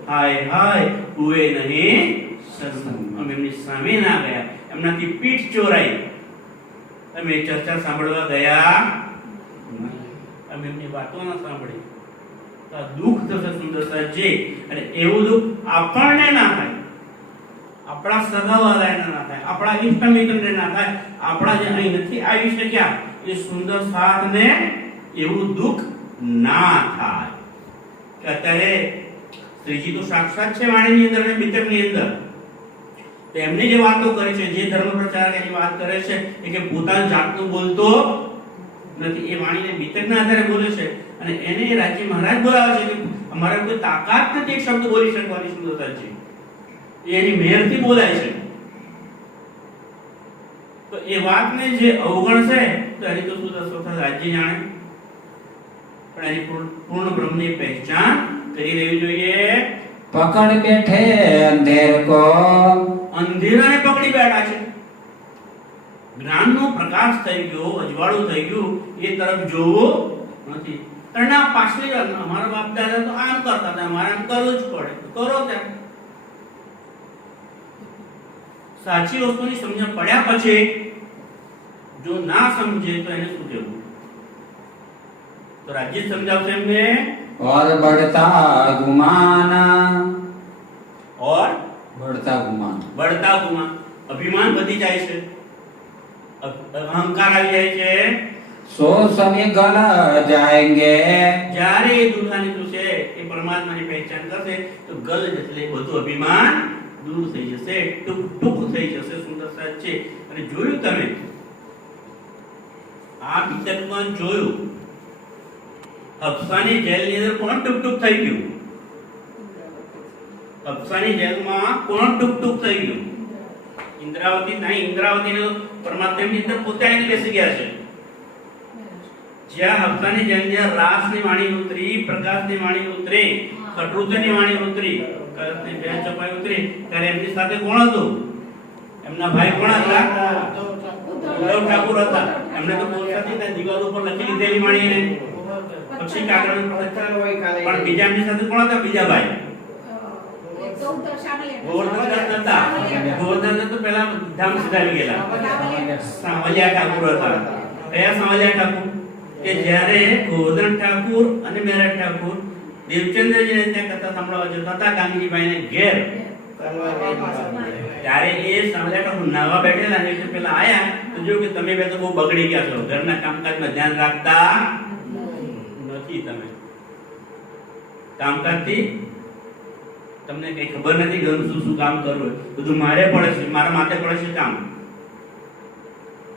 हाय हाय हुए नहीं सत्संग. અમે એમની સામે ના ગયા, એમનાથી પીઠ ચોરાઈ, અમે ચર્ચા સાંભળવા ગયા, અમે એમની વાતો ના સાંભળી. તો આ દુઃખ થશે સુંદર સાહેબજી. અને એવું દુઃખ આપણને ના થાય, આપણા સગાવાલાને ના થાય, આપણા ઈષ્ટ મિત્રને ના થાય, આપણા જે અહીં નથી આવી શક્યા એ સુંદર સાથને એવું દુઃખ ના થાય. કે અત્યારે શ્રીજી તો સાક્ષાત છે વાણીની અંદર અને બીતકની અંદર. તો એમને જે વાતો કરે છે, જે ધર્મ પ્રચારક એની વાત કરે છે એ કે પોતાની જાતનું બોલતો નથી, એ વાણીને બીતકના આધારે બોલે છે. અને એને રાજ્ય મહારાજ બોલાવે છે કે અમારા કોઈ તાકાત નથી એક શબ્દ બોલી શકવાની સુંદરતા છે, એ એની મેયરથી બોલાય છે. તો એ વાતને જે અવગણશે તો એની તો શું થશે રાજ્ય જાણે. પણ એની પૂર્ણ બ્રહ્મની પહેચાન કરી લેવી જોઈએ. પકડ બેઠે અંધેર કો, અંધેરાને પકડી બેઠા છે. જ્ઞાનનો પ્રકાશ થઈ ગયો, અજવાળું થઈ ગયું, એ તરફ જોવું નથી. કારણ આ પાછલી અમારા બાપ દાદા તો આમ કરતા હતા, અમારે આમ કરવું જ પડે, કરો તેમ. સાચી વસ્તુની સમજણ પડ્યા પછી જો ના સમજે તો એને શું કહેવું? તો રાજ્ય સમજાવશે એમને. और बढ़ता गुमान, और बढ़ता गुमान, बढ़ता गुमान, અભિમાન વધી જાય છે, અહંકાર આવી જાય છે. सो समय गल जाएंगे, જ્યારે એ દુલ્હાની તો છે એ પરમાત્માની પહેચાન કરશે તો ગલ એટલે બધું અભિમાન દૂર થઈ જશે, ટૂંક ટૂંક થઈ જશે. સુંદર સાચ છે. અને જોયું તમે આ બીતકમાં જોયું અફસાની જેલની અંદર કોણ ટૂંક ટૂંક થઈ ગયું? અફસાની જેલમાં કોણ ટૂંક ટૂંક થઈ ગયું? ઇન્દ્રાવતી નહીં, ઇન્દ્રાવતીને પરમાત્માની અંદર પોતે આવીને બેસી ગયા છે. જ્યાં અફસાની જેલની અંદર રાસની વાણી ઉતરી, પ્રકાશની વાણી ઉતરી, કટૃત્યની વાણી ઉતરી, પરતની બે ચોપાઈ ઉતરી ત્યારે એમની સાથે કોણ હતું? એમના ભાઈ કોણ હતા? ઉદ્ધવ ઠાકુર હતા. એમને તો પોતાની ને દિવાલ ઉપર લખી લીધેલી વાણીને પછી કાગળ પર પણ બીજા એમની સાથે કોણ હતા? બીજા ભાઈ ગોવર્ધનદાસ હતા. ગોવર્ધનદાસ તો પહેલા ધામ સુધારી ગયેલા. સાવલિયા ઠાકુર હતા. કયા સાવલિયા ઠાકુર? કે જ્યારે ગોવર્ધન ઠાકુર અને મેરઠ ઠાકુર દેવચંદ્રજીને ત્યાં કથા સાંભળવા જતા હતા કાનજીભાઈને ઘેર, ત્યારે એ સાવલિયા ઠાકુર નાવા બેઠેલા ને પેલા આયા તો જો કે તમે બે તો બહુ બગડી ગયા છો, ઘરના કામકાજમાં ધ્યાન રાખતા નથી, તમે કામકાજથી તમને કઈ ખબર નથી ઘરનું શું શું કામ કરવું, બધું મારે પડે છે, મારા માથે પડે છે કામ.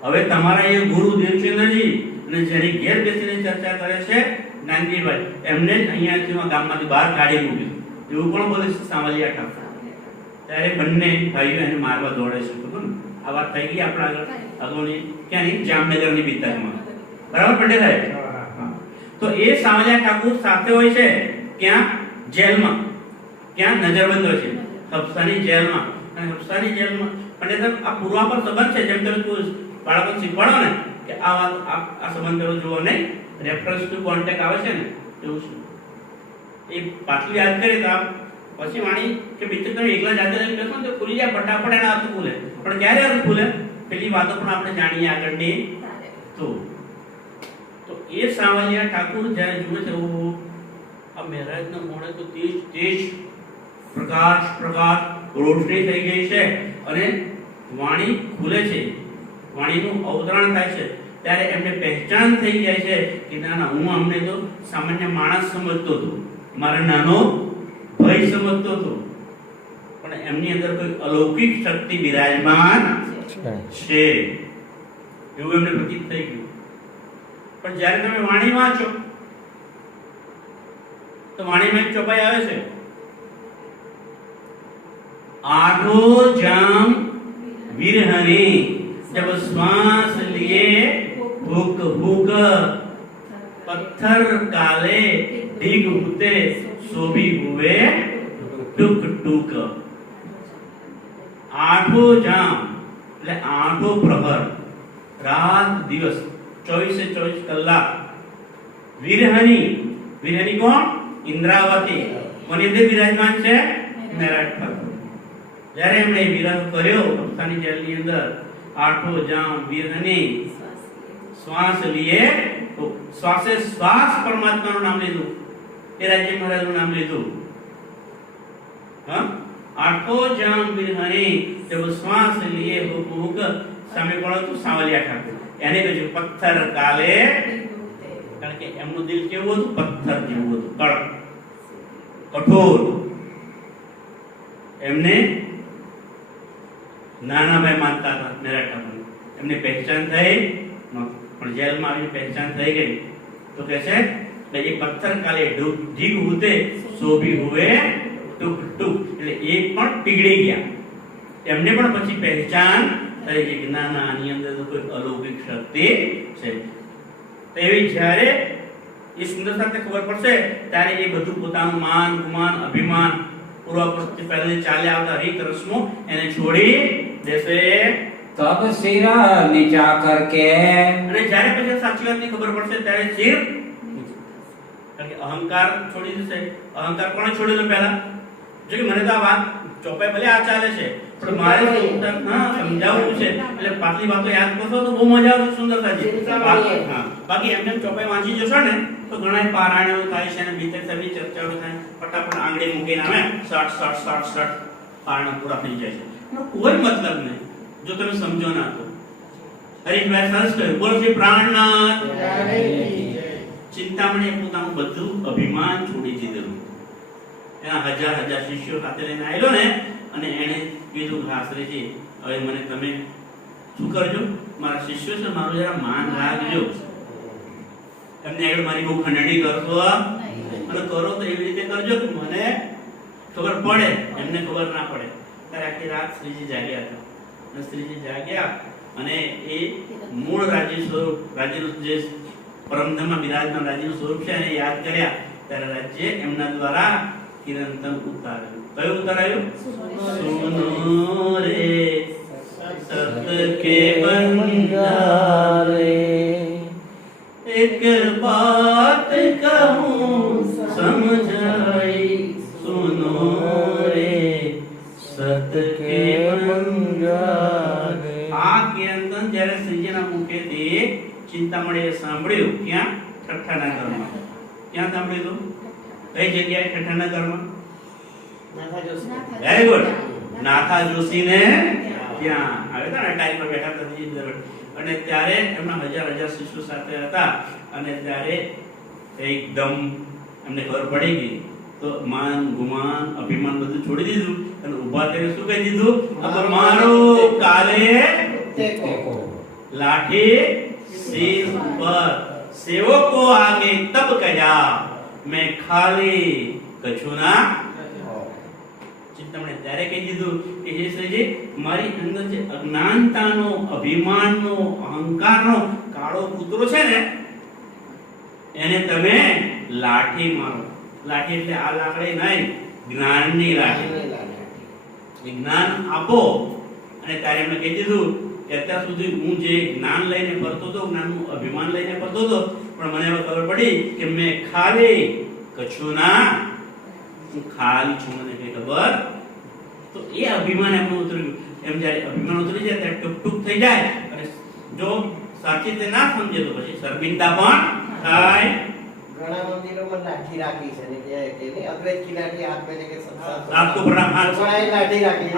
હવે તમારા એ ગુરુ દેવચંદ્રજી અને જેની ઘેર બેસીને ચર્ચા કરે છે જ્ઞાનજીભાઈ, એમને અહીંયાથી ગામમાંથી બહાર કાઢી મૂક્યું. એવું પણ બોલે છે સાવલિયા ઠાકુર. ત્યારે બંને ભાઈઓ એને મારવા દોડે છે. બરોબર, આ વાત થઈ ગઈ આપણા અગાઉની ક્યાંની જામનગરની વિસ્તારમાં. બરાબર પંડિત સાહેબ? તો એ સાવલિયા ઠાકુર સાથે હોય છે ક્યાં? જેલમાં. ક્યાં? નજરબંધ હોય છે હફસાની જેલમાં. અને હફસાની જેલમાં પંડિત સાહેબ આ પૂર્વાપર સંબંધ છે, જેમ તમે બાળકોને શીખવાડો ને કે આ વાત આ સંબંધ કરો જુઓ નહીં, રેફરન્સ ટુ કોન્ટેક્ટ આવે છે ને એવું શું એ પાછું યાદ કરીએ તો પછી વાણી કે બીજું તમે એકલા જાતે લઈને બેસો ને તો ખુલી જાય ફટાફટ, એના હાથ ખુલે. પણ ક્યારે હાથ ખુલે? પેલી વાતો પણ આપણે જાણીએ આગળની. તો એ સાવલિયા ઠાકુર જ્યારે જુએ છે આ મહારાજના મોઢે તો તેજ તેજ પ્રકાશ પ્રકાશ રોશની થઈ ગઈ છે અને વાણી ખુલે છે, વાણીનું અવતરણ થાય છે. ત્યારે એમને પહેચાન થઈ જાય છે કે ના ના, હું અમને તો સામાન્ય માણસ સમજતો હતો, મારા નાનો ભય સમજતો હતો, પણ એમની અંદર કોઈ અલૌકિક શક્તિ બિરાજમાન છે એવું એમને પ્રતીત થઈ ગયું. પણ જ્યારે તમે વાણી વાંચો તો વાણીમાં એક ચોપાઈ આવે છે, आठो जाम विरहने जब श्वास लिए भूक भूक पत्थर काले भीग उठते सो भी हुए टुक टुक. आठो जाम એટલે આઠો પ્રહર, રાત દિવસ 24 કલાક. વિરહની, વિરહની કોણ? ઇન્દ્રાવતી. કોની અંદર બિરાજમાન છે? મેરઠ ઠાકુર. જ્યારે એમણે વિરહ કર્યો હફસાની જેલની અંદર, આઠો જામ વિરહની શ્વાસ લીએ, તો શ્વાસે શ્વાસ પરમાત્માનું નામ લીધું, એ રાજ્ય મહારાજનું નામ લીધું. હા, આઠો જામ વિરહની જબ શ્વાસ લીએ હુક હુક. સામે કોણ હતું? સાવલિયા ઠાકુર. એને કહ્યું પથ્થર કાલે, કારણ કે એમનું દિલ કેવું હતું? પથ્થર જેવું હતું, કડક કઠોર. એમને નાના ભાઈ માનતા હતા મેરઠ ઠાકુર. એમની પહેચાન થઈ પણ જેલમાં આવીને પહેચાન થઈ ગઈ તો કહે છે કે એ પથ્થર કાલે ઢીગ ઉતે સો ભી હુએ ટુક ટુક. એટલે એ પણ પીગળી ગયા. એમને પણ પછી પહેચાન થઈ ગઈ કે ના ના, આની અંદર તો કોઈ અલૌકિક શક્તિ છે. એવી જ્યારે એ સુંદરતાને ખબર પડશે ત્યારે એ બધું પોતાનું માન ગુમાન અભિમાન પૂર્વપરથી પહેલા ચાલ્યા આવતા રીત રસ્મો એને છોડી દેશે. तब सिर नीचा करके, અને જ્યારે પછી સાચી વાતની ખબર પડશે ત્યારે સિર, કારણ કે અહંકાર છોડી દેશે. અહંકાર કોણે છોડેલો પહેલા? જો કે મને તો આ વાત ચોપાઈ ભલે આ ચાલે છે પણ મારે સમજાવવું છે, એટલે પાછલી વાતો યાદ કરશો તો બહુ મજા આવશે સુંદરતાજી. બાકી એમને ચોપાઈ વાંચી જશો ને તો ઘણા પારાયણો થાય છે અને ભીતર સભી ચર્ચાઓ થાય, ફટાફટ આંગળી મૂકીને આવે શટ પારાયણ પૂરા થઈ જાય છે. એનો કોઈ મતલબ નહીં જો તમે સમજો ના તો. હરીશભાઈ સરસ કહ્યું, બોલો શ્રી પ્રાણનાથ. ચિંતામણીએ પોતાનું બધું અભિમાન છોડી દીધેલું. એના હજાર શિષ્યો સાથે લઈને આવેલો ને અને એને કીધું હાસરીજી હવે મને તમે શું કરજો, મારા શિષ્યો છે મારું જરા માન રાખજો, એમને આગળ મારી બહુ ખંડણી કરશો અને કરો તો એવી રીતે કરજો કે મને ખબર પડે, એમને ખબર ના પડે. ત્યારે આખી રાત શ્રીજી જાગ્યા હતા અને શ્રીજી જાગ્યા અને એ મૂળ રાજ્ય સ્વરૂપ, રાજ્યનું જે પરમધામમાં બિરાજમાન રાજ્યનું સ્વરૂપ છે એને યાદ કર્યા. ત્યારે રાજ્ય એમના દ્વારા કિરંતન ઉતારેલું. કયું ઉત્તર આવ્યું? સુનો રે સત કે બંધારે, એક બાત કહું સમજાઈ, સુનો રે સત કે બંધારે. આ કીર્તન જ્યારે શ્રીજીના મુખેથી ચિંતામણીએ સાંભળ્યું, ક્યાં? ઠઠ્ઠાના ઘરમાં. ક્યાં સાંભળ્યું? કઈ જગ્યાએ? ઠઠ્ઠાના ઘરમાં. Very good. નાથા જોશીને ત્યાં આવે તો ને ટાઈમમાં બેઠા હતા શ્રીજી, અને ત્યારે એમના હજાર શિષ્યો સાથે હતા, અને ત્યારે એકદમ એમને ખબર પડી ગઈ, તો માન ગુમાન અભિમાન બધું છોડી દીધું અને ઊભા થઈને શું કહી દીધું? અબ મારો કાલે લાઠી શીશ પર, સેવકો આગે તબ કહ્યા મેં ખાલી કછું ના. ચિંતામણે ત્યારે કહી દીધું કે હે શ્રીજી, મારી અંદર જે અજ્ઞાનતાનો, અભિમાનનો, અહંકારનો કાળો કૂતરો છે ને, એને તમે લાઠી મારો. લાઠી એટલે આ લાકડી નહીં, જ્ઞાનની લાઠી. જ્ઞાન આપો. અને ત્યારે એમણે કહી દીધું કે અત્યાર સુધી હું જે જ્ઞાન લઈને ફરતો હતો, જ્ઞાનનું અભિમાન લઈને ફરતો હતો, પણ મને હવે ખબર પડી કે મેં ખાલી કછું ના, હું ખાલી છું, મને કઈ ખબર. તો એ અભિમાન એમનું ઉતર્યું. એમ જ્યારે અભિમાન ઉતરી જાય ત્યારે ટૂંક થઈ જાય, અને જો સાચી રીતે ના સમજે તો પછી શર્મિંદા પણ થાય. ઘણા મંદિરોમાં લાઠી રાખી છે ને, કે નહીં અદ્વૈત કી લાઠી હાથ में लेके सब आपको प्रणाम. ઘણા લાઠી રાખી છે.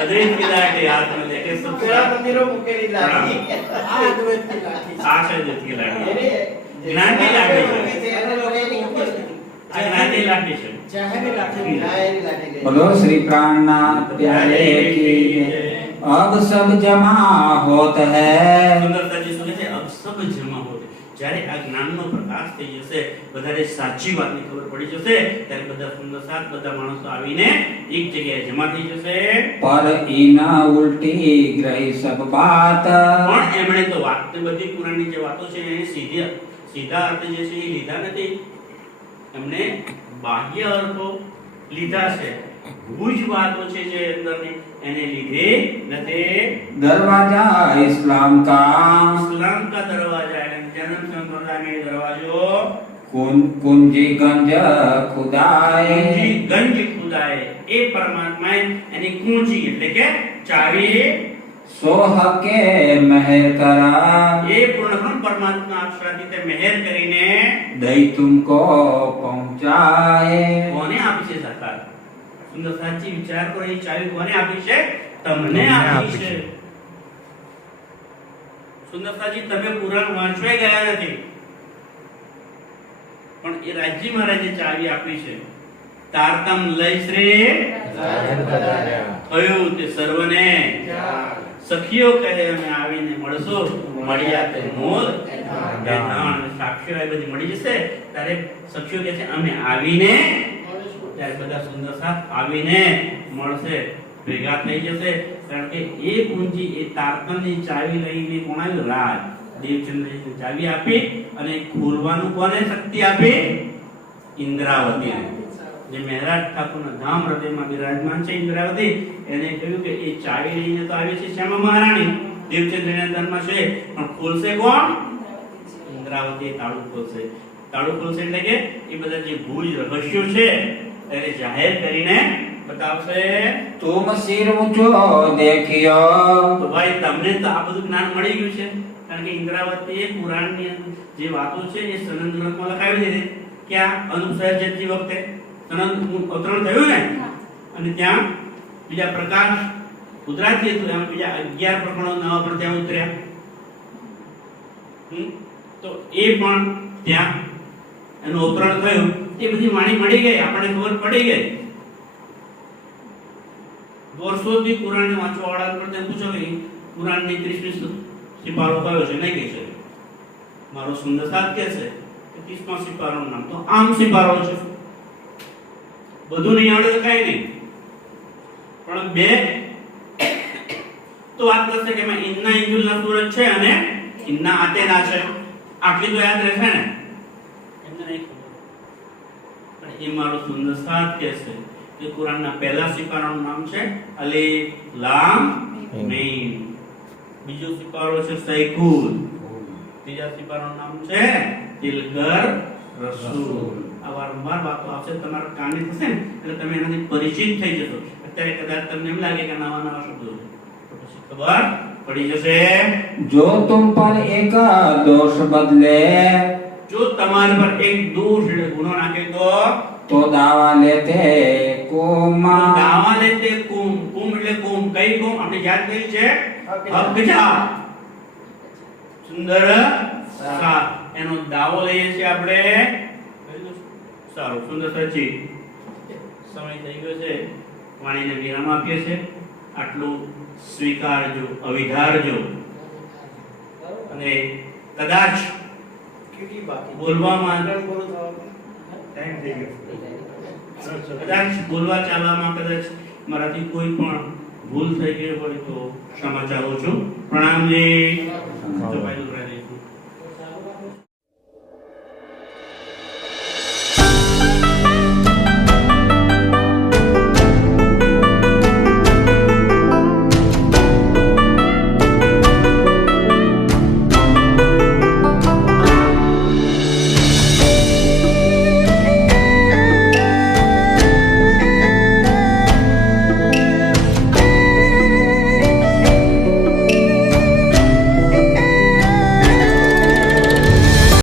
અદ્વૈત કી લાઠી હાથ में लेके सब ઘણા મંદિરો મૂકેલી લાઠી. આ અદ્વૈત કી લાઠી. આ છે અદ્વૈત કી લાઠી. એને જ્ઞાનની લાઠી છે. એને લોકોની ઉપર આ જ્ઞાનની લાઠી છે. જાહેરી લાઠી. જાહેરી લાઠી લે. बोलो श्री प्राणनाथ प्यारे की जय। अब सब जमा होत है। સુંદરતાજી શું કહે છે? અબ સબ જમા હોતે. જ્યારે આ જ્ઞાનનો પ્રકાશ થઈ જશે, બધાને સાચી વાતની ખબર પડી જશે, ત્યારે બધા સુંદર સાત બધા માણસો આવીને એક જગ્યાએ જમા થઈ જશે. पर इन उल्टी ग्रही सब बात। પણ એમણે તો વાતને બધી પુરાણની જે વાતો છે એને સીધા અર્થ જે છે એ લીધા નથી. એમણે બાહ્ય અર્થો લીધા છે. ભૂજ વાતો છે જે અંદરની એને લીધે નથી. दरवाजा इस्लाम का इस्लाम का दरवाजा है, जन्म संप्रदाय में दरवाजो कुंजी गंज खुदाए। ગંજ ખુદાએ. એ પરમાત્માએ એની કુંજી એટલે કે ચાવી, सोह के मेहर करा। એ પૂર્ણ પરમાત્મા અક્ષરાથી તે મહેર કરીને दई तुमको पहुंचाए। કોને આપી છે સરકાર? સુંદર સાચી વિચાર કરો, એ ચાવી કોને આપી છે? તમને આપી છે. સુંદર સાચી તમે પુરાણ વાંચવાય ગયા નથી, પણ એ રાજી મહારાજે ચાવી આપી છે. તારતમ લઈ શ્રી થયું તે સર્વને સખીઓ કહે અમે આવીને મળશો, મળ્યા તે મોલ બેઠાણ. સાક્ષીઓ એ બધી મળી જશે ત્યારે સખીઓ કહે છે અમે આવીને, ત્યારે બધા સુંદર સાથ આવીને મળશે, ભેગા થઈ જશે. કારણ કે એ કુંજી, એ તારતમની ચાવી લઈને કોણ આવ્યું? રાજ દેવચંદ્રજીને ચાવી આપી, અને ખોલવાનું કોને શક્તિ આપી? ઇન્દ્રાવતી. જે મહેરાજ ઠાકોરના ધામ હૃદયમાં બિરાજમાન છે ઇન્દ્રાવતી, એને કહ્યું કે એ ચાવી લઈને તો આવી છે શ્યામા મહારાણી, દેવચંદ્રના ધનમાં છે, પણ ખોલશે કોણ? ઇન્દ્રાવતી તાળું ખોલશે. તાળું ખોલશે એટલે કે એ બધા જે ભૂજ રહસ્યો છે એને જાહેર કરીને બતાવશે. तुम सिर ऊंचो देखियो। તો ભાઈ તમને તો આ બધું જ્ઞાન મળી ગયું છે, કારણ કે ઇન્દ્રાવતીએ પુરાણની જે વાતો છે એ સનંદ ગ્રંથમાં લખાવી દીધી. ક્યાં? અનુસર્જનજી વખતે સનંદ અવતરણ થયું ને, અને ત્યાં બીજા પ્રકાશ ગુજરાતી હતું, એમાં બીજા 11 પ્રકરણો નવા પણ ત્યાં ઉતર્યા. તો એ પણ ત્યાં એનું અવતરણ થયું. એ બધી વાણી મળી ગઈ, આપણને ખબર પડી ગઈ. વર્ષોથી પુરાણને વાંચવા વાળા પર તેમ પૂછો કે પુરાણની 30મી સિપારો કયો છે? નહીં કહી શકે. મારો સુંદર સાથ કે છે કે 30મા સિપારોનું નામ તો આમ સિપારો છે. બધું નહીં આવડે તો કઈ નહીં, પણ બે તો વાત કરશે કે મેં ઇન્ના ઇન્જુલના સૂરજ છે અને ઇન્ના આતેના છે, આટલી તો યાદ રહેશે ને. એમને નહીં ખબર, પણ એ મારો સુંદર સાથ કે છે કે કુરાનના પહેલા સિપારાનું નામ છે અલીફ લામ મીમ. બીજો સિપારો છે સૈકુલ. ત્રીજા સિપારાનું નામ છે તિલકર રસૂલ. આ વારંવાર વાતો આવશે, તમારા કાને થશે ને એટલે તમે એનાથી પરિચિત થઈ જશો. અત્યારે કદાચ તમને એમ લાગે કે નવા નવા શબ્દો છે, તો પછી ખબર પડી જશે. जो तुम पर एक दोष बदले જો તમારી પર એક દોષ એટલે ગુનો નાખે तो दावा लेते कोमा દાવા લેતે કુમ. કુમ એટલે કુમ. કઈ કુમ? આપણે યાદ કરી છે હકજા સુંદર સા. એનો દાવો લઈએ છીએ આપણે. સારું, સુંદર સાચી. સમય થઈ ગયો છે, વાણીને વિરામ આપીએ છે. આટલું સ્વીકારજો, અવિધારજો. અને કદાચ કેટલી બાકી બોલવામાં પૂરું થવાનું ટાઈમ થઈ ગયો. કદાચ બોલવા ચાલવામાં કદાચ મારાથી કોઈ પણ ભૂલ થઈ ગઈ હોય તો ક્ષમા ચાહું છું. પ્રણામજી. જય ભાઈ દુરાજી.